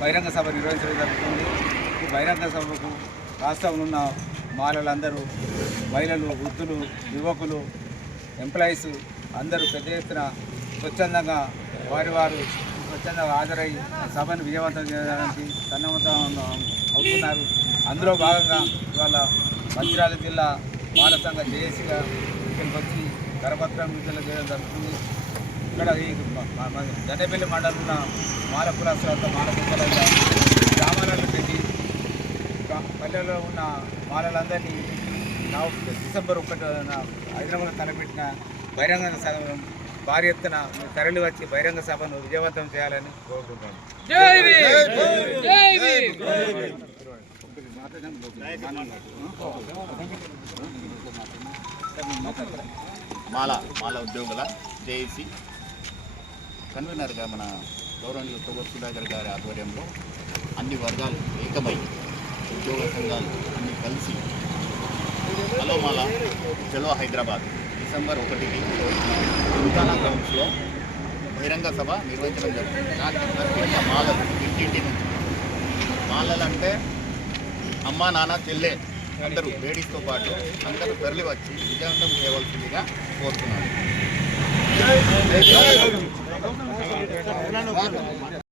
బహిరంగ సభ నిర్వహించడం జరుగుతుంది. ఈ బహిరంగ సభకు రాష్ట్రంలో ఉన్న మాలలందరూ, మహిళలు, వృద్ధులు, యువకులు, ఎంప్లాయీస్ అందరూ పెద్ద ఎత్తున స్వచ్ఛందంగా వారు స్వచ్ఛందంగా హాజరై సభను విజయవంతం చేయడానికి సన్నద్ధం అవుతున్నారు. అందులో భాగంగా ఇవాళ మంచిర్యాల జిల్లా మాల సంఘ జేఏసీగా ఇక్కడికి వచ్చి కరపత్రం విడుదల చేయడం జరుగుతుంది. ఇక్కడ ఈ గడ్డపల్లి మండలంలో మాల కులాస్తులతో మాల కులాల గ్రామాలను పెట్టి పల్లెల్లో ఉన్న మాలలందరినీ డిసెంబర్ 1న హైదరాబాద్ తలపెట్టిన బహిరంగ సభ భారీ ఎత్తున తరలి వచ్చి బహిరంగ సభను విజయవంతం చేయాలని కోరుకుంటున్నాను. మాల ఉద్యోగుల జేఏసీ కన్వీనర్గా మన గౌరవనీయులు తొగ సుధాకర్ గారి ఆధ్వర్యంలో అన్ని వర్గాలు ఏకమై ఉద్యోగ సంఘాలు అన్ని కలిసి హలో మాల చలో హైదరాబాద్ డిసెంబర్ 1కి సుల్తానా గ్రౌండ్స్లో బహిరంగ సభ నిర్వహించడం జరుగుతుంది. దానికి ప్రత్యేక మాలలు ఇంటింటి నుంచి మాలలంటే అమ్మ నాన్న చెల్లె అందరూ లేడీస్తో పాటు అందరూ తరలి వచ్చి విజయవంతం చేయవలసిందిగా కోరుతున్నాను.